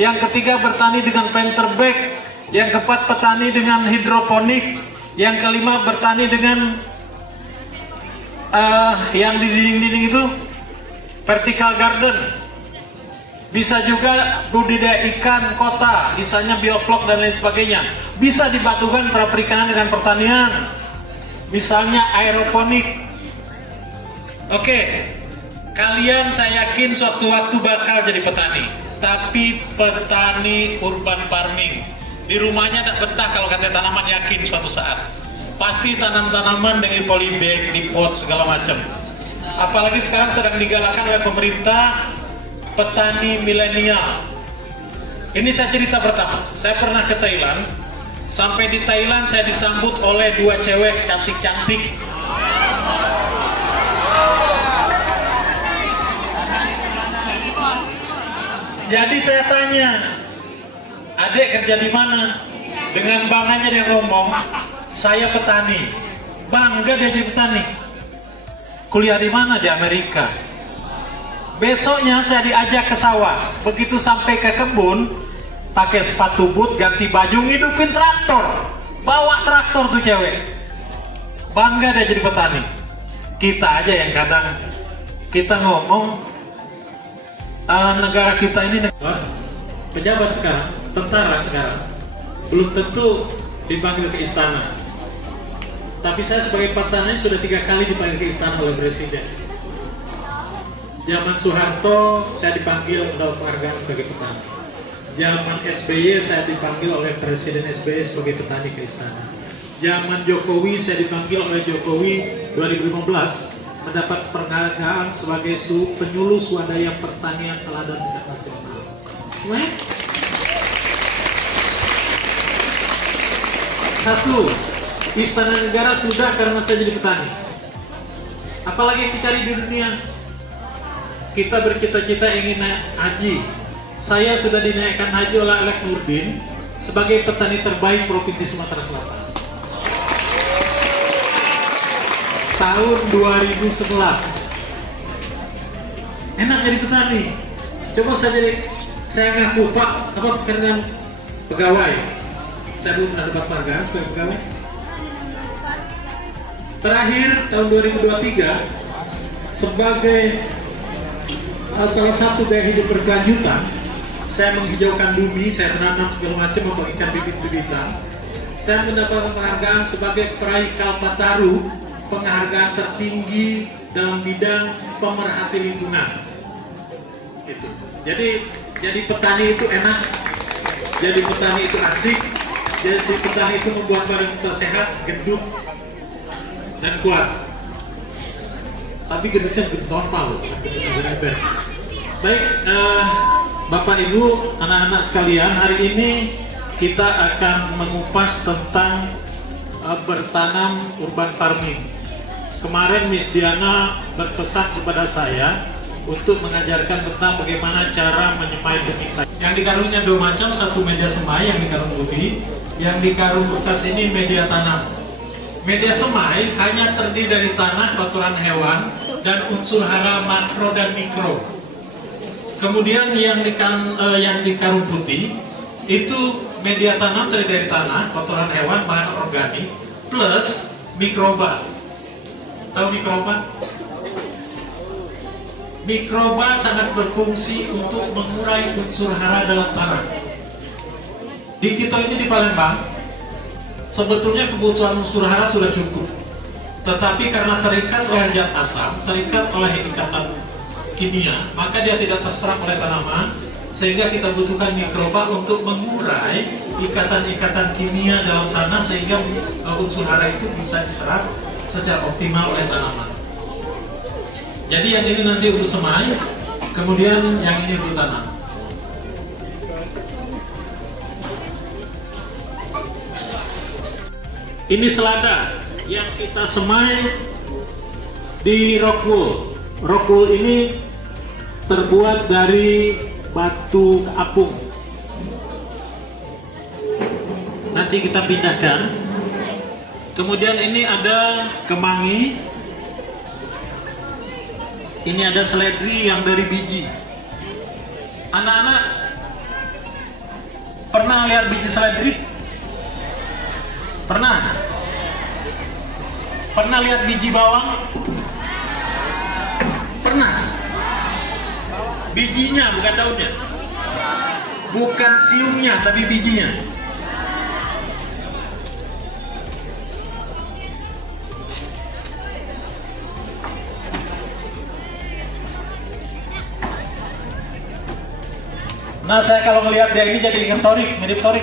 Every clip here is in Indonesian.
yang ketiga bertani dengan Venterback, yang keempat petani dengan hidroponik, yang kelima bertani dengan yang di dinding-dinding itu vertical garden. Bisa juga budidaya ikan kota, misalnya bioflok dan lain sebagainya. Bisa dipadukan antara perikanan dengan pertanian, misalnya aeroponik. Oke, kalian saya yakin suatu waktu bakal jadi petani, tapi petani urban farming. Di rumahnya tak betah kalau katanya tanaman, yakin suatu saat pasti tanam-tanaman dengan polybag, di pot segala macam. Apalagi sekarang sedang digalakkan oleh pemerintah petani milenial. Ini saya cerita pertama, saya pernah ke Thailand. Sampai di Thailand saya disambut oleh dua cewek cantik-cantik. Jadi saya tanya, "Adek kerja di mana?" Dengan bangganya dia ngomong, "Saya petani." Bangga dia jadi petani. Kuliah di mana? Di Amerika. Besoknya saya diajak ke sawah. Begitu sampai ke kebun, pakai sepatu boot, ganti baju, ngidupin traktor. Bawa traktor tuh cewek. Bangga dia jadi petani. Kita aja yang kadang kita ngomong negara kita ini pejabat sekarang, tentara sekarang, belum tentu dipanggil ke istana. Tapi saya sebagai petani sudah 3 kali dipanggil ke istana oleh presiden. Zaman Soeharto saya dipanggil untuk penghargaan sebagai petani. Zaman SBY saya dipanggil oleh Presiden SBY sebagai petani ke istana. Zaman Jokowi saya dipanggil oleh Jokowi 2015 mendapat penghargaan sebagai penyuluh swadaya pertanian teladan tingkat nasional. Satu, istana negara sudah karena saya jadi petani. Apalagi yang dicari di dunia? Kita bercita-cita ingin naik haji. Saya sudah dinaikkan haji oleh Alek Nurdin sebagai petani terbaik Provinsi Sumatera Selatan. Tahun 2011. Enak jadi petani. Coba saya ngaku, Pak, apa pekerjaan pegawai? Saya belum pernah dapat penghargaan sebagai pegawai. Terakhir tahun 2023 sebagai salah satu gaya hidup berkelanjutan, saya menghijaukan bumi, saya menanam segala macam, membagikan bibit-bibitan. Saya mendapatkan penghargaan sebagai peraih Kalpataru, penghargaan tertinggi dalam bidang pemerhati lingkungan. Itu. Jadi petani itu enak, jadi petani itu asik, jadi petani itu membuat badan kita sehat, gendut, dan kuat. Tapi gendutnya gendut normal. Baik, Bapak Ibu, anak-anak sekalian, hari ini kita akan mengupas tentang bertanam urban farming. Kemarin Miss Diana berpesan kepada saya untuk mengajarkan tentang bagaimana cara menyemai benih sayur. Yang di karungnya 2 macam, satu media semai yang di karung putih, yang di karung bekas ini media tanam. Media semai hanya terdiri dari tanah, kotoran hewan, dan unsur hara makro dan mikro. Kemudian yang di karung putih itu media tanam terdiri dari tanah, kotoran hewan, bahan organik, plus mikroba. Tahu mikroba? Mikroba sangat berfungsi untuk mengurai unsur hara dalam tanah. Di kita ini di Palembang, sebetulnya kebutuhan unsur hara sudah cukup. Tetapi karena terikat oleh zat asam, terikat oleh ikatan kimia, maka dia tidak terserap oleh tanaman, sehingga kita butuhkan mikroba untuk mengurai ikatan-ikatan kimia dalam tanah sehingga unsur hara itu bisa diserap secara optimal oleh tanaman. Jadi yang ini nanti untuk semai, kemudian yang ini untuk tanam. Ini selada yang kita semai di rockwool. Rockwool ini terbuat dari batu apung. Nanti kita pindahkan. Kemudian ini ada kemangi. Ini ada seledri yang dari biji. Anak-anak, Pernah lihat biji seledri? Pernah? Pernah lihat biji bawang? Pernah? Bijinya, bukan daunnya. Bukan siungnya, tapi bijinya. Nah, saya kalau ngelihat dia ini jadi ingat torik, mirip torik.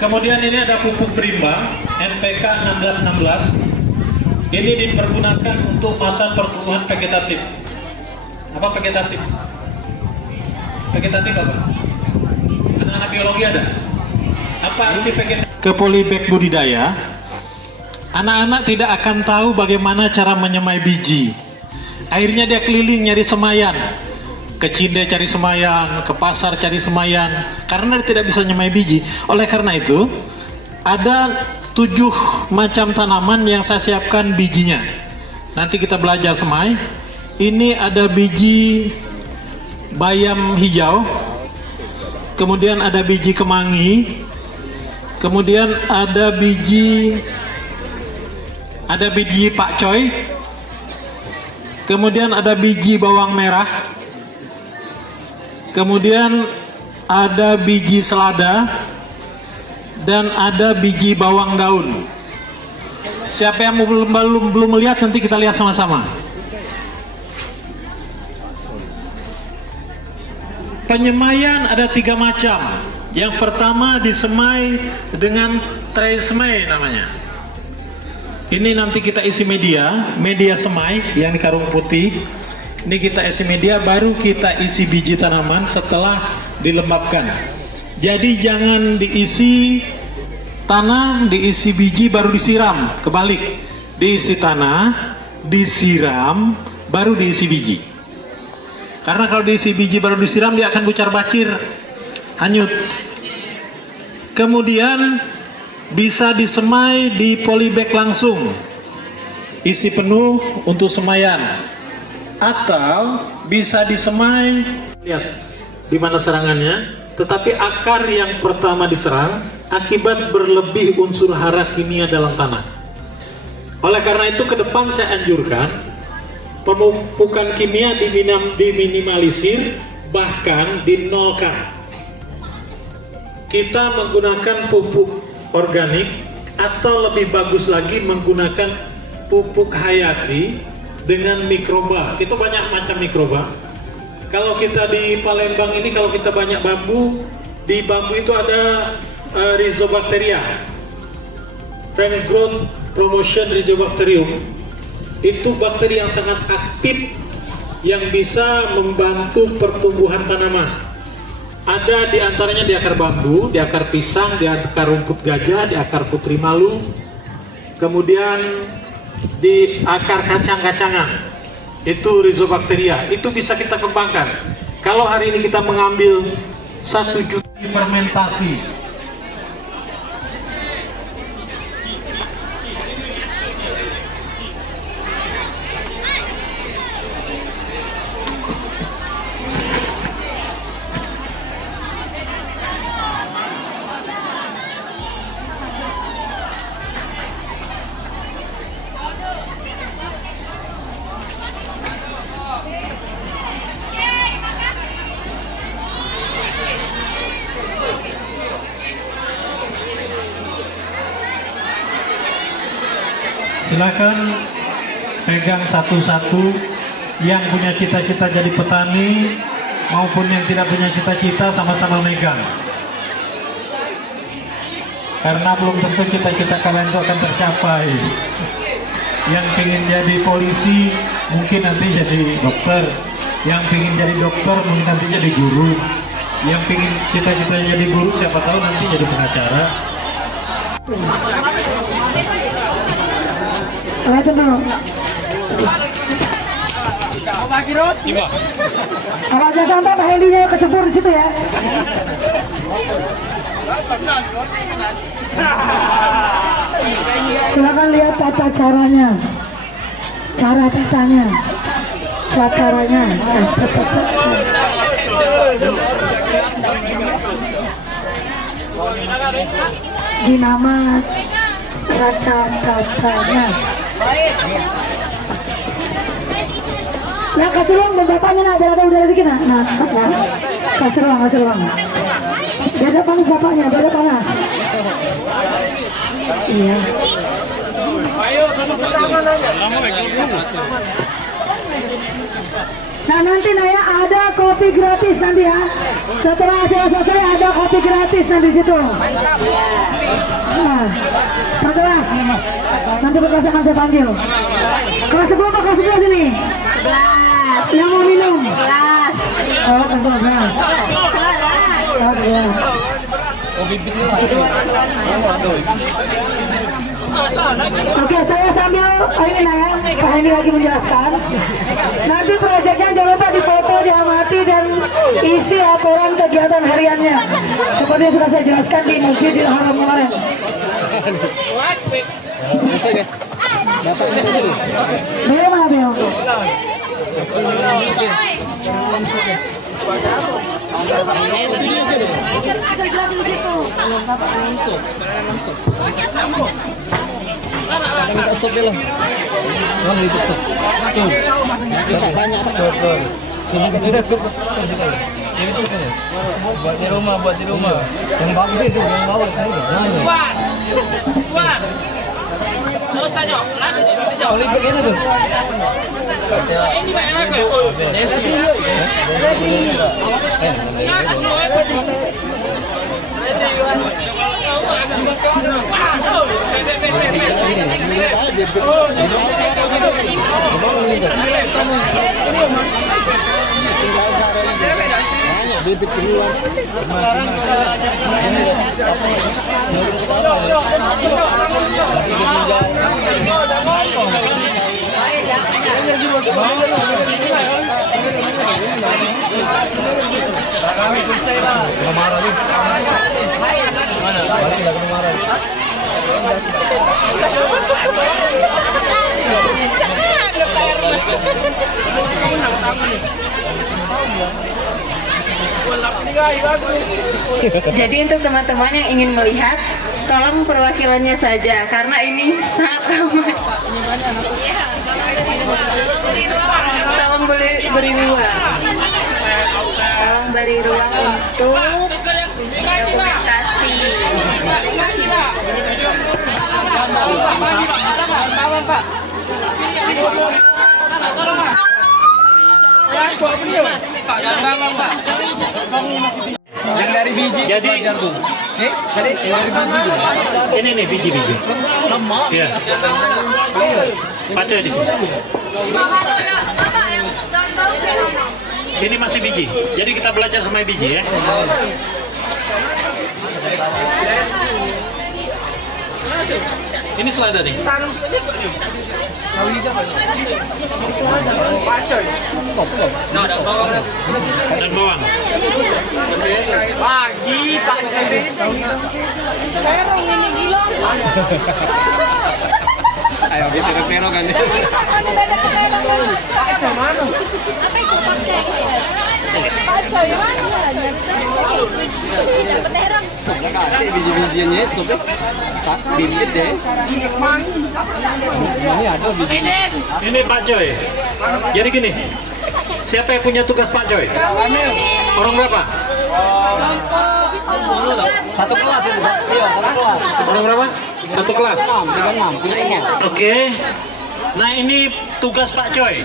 Kemudian ini ada pupuk berimbang NPK 1616. Ini dipergunakan untuk masa pertumbuhan vegetatif. Apa vegetatif? Vegetatif apa? Anak-anak biologi ada? Apa arti vegetatif? Ke polybag budidaya, anak-anak tidak akan tahu bagaimana cara menyemai biji. Akhirnya dia keliling nyari semayan. Ke Cinde cari semayan, ke pasar cari semayan, karena dia tidak bisa nyemai biji. Oleh karena itu, ada 7 macam tanaman yang saya siapkan bijinya. Nanti kita belajar semai. Ini ada biji bayam hijau, kemudian ada biji kemangi, kemudian ada biji pakcoy, kemudian ada biji bawang merah, kemudian ada biji selada, dan ada biji bawang daun. Siapa yang belum melihat, nanti kita lihat sama-sama. Penyemaian ada 3 macam. Yang pertama disemai dengan tray semai namanya. Ini nanti kita isi media semai yang di karung putih. Ini kita isi media, baru kita isi biji tanaman setelah dilembabkan. Jadi jangan diisi tanah, diisi biji baru disiram, kebalik. Diisi tanah, disiram, baru diisi biji. Karena kalau diisi biji baru disiram, dia akan bucar bacir, hanyut. Kemudian bisa disemai di polybag langsung, isi penuh untuk semaian. Atau bisa disemai, lihat di mana serangannya, tetapi akar yang pertama diserang akibat berlebih unsur hara kimia dalam tanah. Oleh karena itu ke depan saya anjurkan pemupukan kimia diminimalisir, bahkan dinolkan. Kita menggunakan pupuk organik, atau lebih bagus lagi menggunakan pupuk hayati dengan mikroba. Itu banyak macam mikroba. Kalau kita di Palembang ini, kalau kita banyak bambu, di bambu itu ada Rhizobacteria, Plant Growth Promotion Rhizobacterium. Itu bakteri yang sangat aktif yang bisa membantu pertumbuhan tanaman. Ada di antaranya di akar bambu, di akar pisang, di akar rumput gajah, di akar putri malu, kemudian di akar kacang-kacangan. Itu Rhizobacteria, itu bisa kita kembangkan. Kalau hari ini kita mengambil 1 juta fermentasi, silakan pegang satu-satu. Yang punya cita-cita jadi petani maupun yang tidak punya cita-cita, sama-sama megang. Karena belum tentu cita-cita kalian itu akan tercapai. Yang ingin jadi polisi mungkin nanti jadi dokter, yang ingin jadi dokter mungkin nanti jadi guru, yang ingin cita-cita jadi guru siapa tahu nanti jadi pengacara. Awas jangan sampai Pak Hendy-nya kecebur di situ ya. Silakan lihat tata caranya, cara tatanya, caranya. Dinama tatanya. Nah, kasih ruang dan bapaknya nak, biar ada udara dikit nak. Nah, kasih ruang. Biar ada panas bapaknya, biar ada panas. Iya. Nah nanti Naya ada kopi gratis nanti ya. Setelah acara selesai ada kopi gratis nanti di situ. Nah, per gelas. Nanti berkelas akan saya panggil. Kelas 10 apa kelas 11 ini? 11. Yang mau minum? 11. Oh, kelas 12. Oh, 12. Oke, saya sambil ini Naya, Pak Hendy lagi menjelaskan. Nanti proyeknya jangan lupa difoto, diamati dan isi laporan kegiatan hariannya. Seperti yang sudah saya jelaskan di Masjidil Haram kemarin. Beliau mana beliau? Saya jelasin di situ. Minta sop dulu. Oh, minta sop. Tuh. Banyak betul. Ini sop. Ini sop ya. Buat di rumah. Yang bagus itu, yang bawah saya. Buat. Mau saja. Jauh lebih begini tuh. Ini banyak bibit keluar. Jadi untuk teman-teman yang ingin melihat, tolong perwakilannya saja karena ini sangat ramai. Tolong beri ruang. Tolong beri ruang untuk dokumentasi. Yang dari biji jadi belajar tuh. Dari biji tuh. ini nih biji. Iya. Baca di sini. Ini masih biji. Jadi kita belajar sama biji ya. Ini selada nih. Sop. Nah, dan bawang. Dan bawang. Pagi Terong ini gila. Ayo kita terong kan. Apa itu pakcoy? Pakcoy mana? Dapat terong. Ada biji-bijiannya sopnya. Tak bibit deh. Ini ada biji. Ini Pak Coy. Jadi gini. Siapa yang punya tugas Pak Coy? Orang berapa? Satu kelas ini. Iya, satu kelas. Orang berapa? Satu kelas. 6, punya 5. Oke. Nah ini tugas Pak Coy.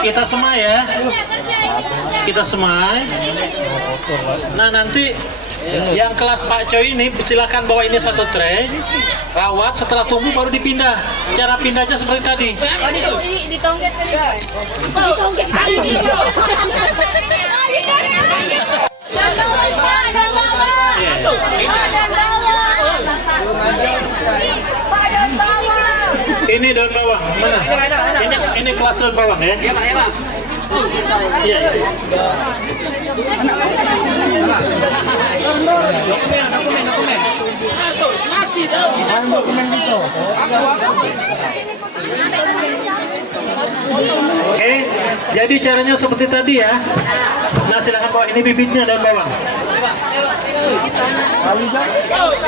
Kita semai ya. Kita semai. Nah nanti yang kelas Pak Coy ini silakan bawa ini satu tray, rawat, setelah tumbuh baru dipindah. Cara pindahnya seperti tadi. Ditonggek tadi. ini daun bawang. Mana? Ini kelas daun bawang ya? Iya, Pak. Iya, Pak. Iya, iya. Oke, jadi caranya seperti tadi ya. Nah, silakan bawa ini bibitnya daun bawang.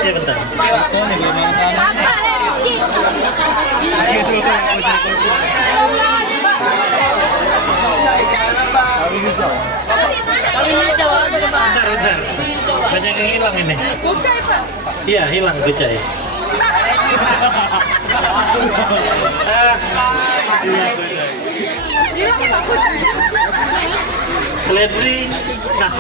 Ya bentar. Bentar. Banyak yang hilang ini. Iya, hilang kucai. Seledri, nah